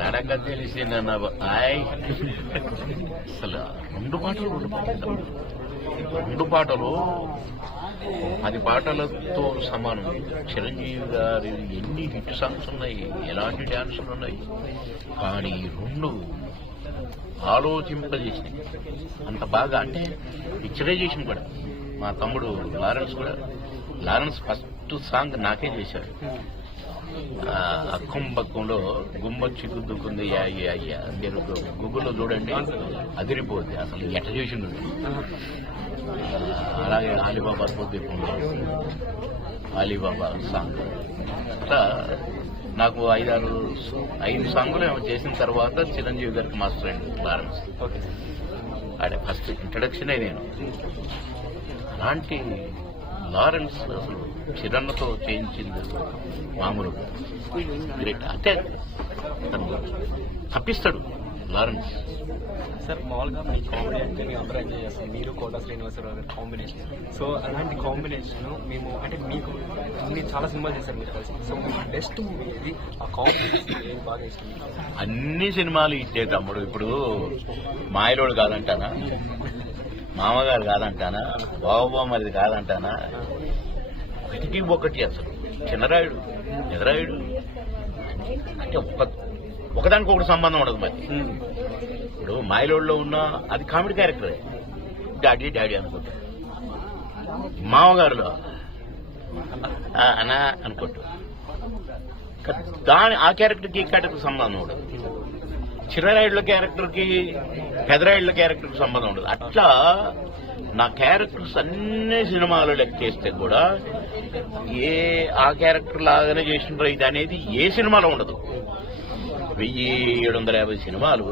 నడక తెలిసిన అసలు రెండు పాటలు 10 పాటలతో సమానం. చిరంజీవి గారి ఎన్ని హిట్ సాంగ్స్ ఉన్నాయి, ఎలాంటి డ్యాన్సులు ఉన్నాయి, కానీ రెండు ఆలోచింపజేసినాయి అంత బాగా. అంటే పిక్చరైజేషన్ కూడా మా తమ్ముడు లారెన్స్ ఫస్ట్ సాంగ్ నాకే చేశాడు. అక్కంబక్కంలో గుమ్మొచ్చి గుద్దుకుంది అయ్యా మీరు గూగుల్లో చూడండి, అదిరిపోద్ది అసలు ఎట్ట చేసిండు. అలాగే అలీబాబా దీపంలో అలీబాబా సాంగ్ అట్లా నాకు 5 సాంగులు చేసిన తర్వాత చిరంజీవి గారికి మాస్టర్ అయింది లారెన్స్. అదే ఫస్ట్ ఇంట్రడక్షన్ నేను. అలాంటి లారెన్స్ అసలు చిరన్నతో చేయించింది మామూలు గ్రేట్. అంటే తప్పిస్తాడు లారెన్స్. సార్ మామూలుగా మీ కామెడీ అంటే మేము అందరూ ఎంజాయ్ చేస్తాం, మీరు కోట శ్రీనివాసరావు గారి కాంబినేషన్. సో అలాంటి కాంబినేషన్ మేము అంటే మీకు చాలా సినిమాలు చేశారు మీరు కలిసి. సో మీకు బెస్ట్ మూవీ ఏది, ఆ కాంబినేషన్ ఏది బాగా ఇష్టం? అన్ని సినిమాలు ఇచ్చే తమ్ముడు. ఇప్పుడు మాయలోడు కాదంటానా, మామగారు కాదంటానా, బాబుబామ్మది కాదంటానా, ఒకటి అసలు చిన్నరాయుడు ఎదరాయుడు అంటే ఒకదానికి ఒకటి సంబంధం ఉండదు. మరి ఇప్పుడు మాయలోడ్లో ఉన్న అది కామెడీ క్యారెక్టర్, డాడీ అనుకుంటా. మామగారులో అనా అనుకుంటా, ఆ క్యారెక్టర్కి ఈ క్యారెక్టర్కి సంబంధం ఉండదు. చిన్నరాయుడుల క్యారెక్టర్కి పెదరాయుడుల క్యారెక్టర్కి సంబంధం ఉండదు. అట్లా నా క్యారెక్టర్స్ అన్ని సినిమాలు లెక్క చేస్తే కూడా ఆ క్యారెక్టర్ లాగానే చేసిండ్రో ఇది అనేది ఏ సినిమాలో ఉండదు. 1750 సినిమాలు.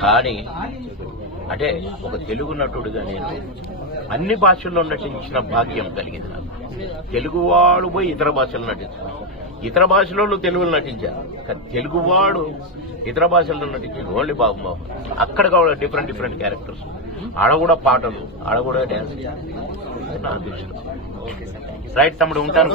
కానీ అంటే ఒక తెలుగు నటుడిగా నేను అన్ని భాషల్లో నటించిన భాగ్యం కలిగింది నాకు. తెలుగువాడు పోయి ఇతర భాషల్లో నటించాను, ఇతర భాషలలో తెలుగులో నటించాను, కానీ తెలుగువాడు ఇతర భాషల్లో నటించాను ఓన్లీ బాబు. అక్కడ కూడా డిఫరెంట్ క్యారెక్టర్స్, ఆడ కూడా పాటలు, ఆడ కూడా డ్యాన్స్. నా దృష్టిలో రైట్ తమ్ముడు ఉంటాను.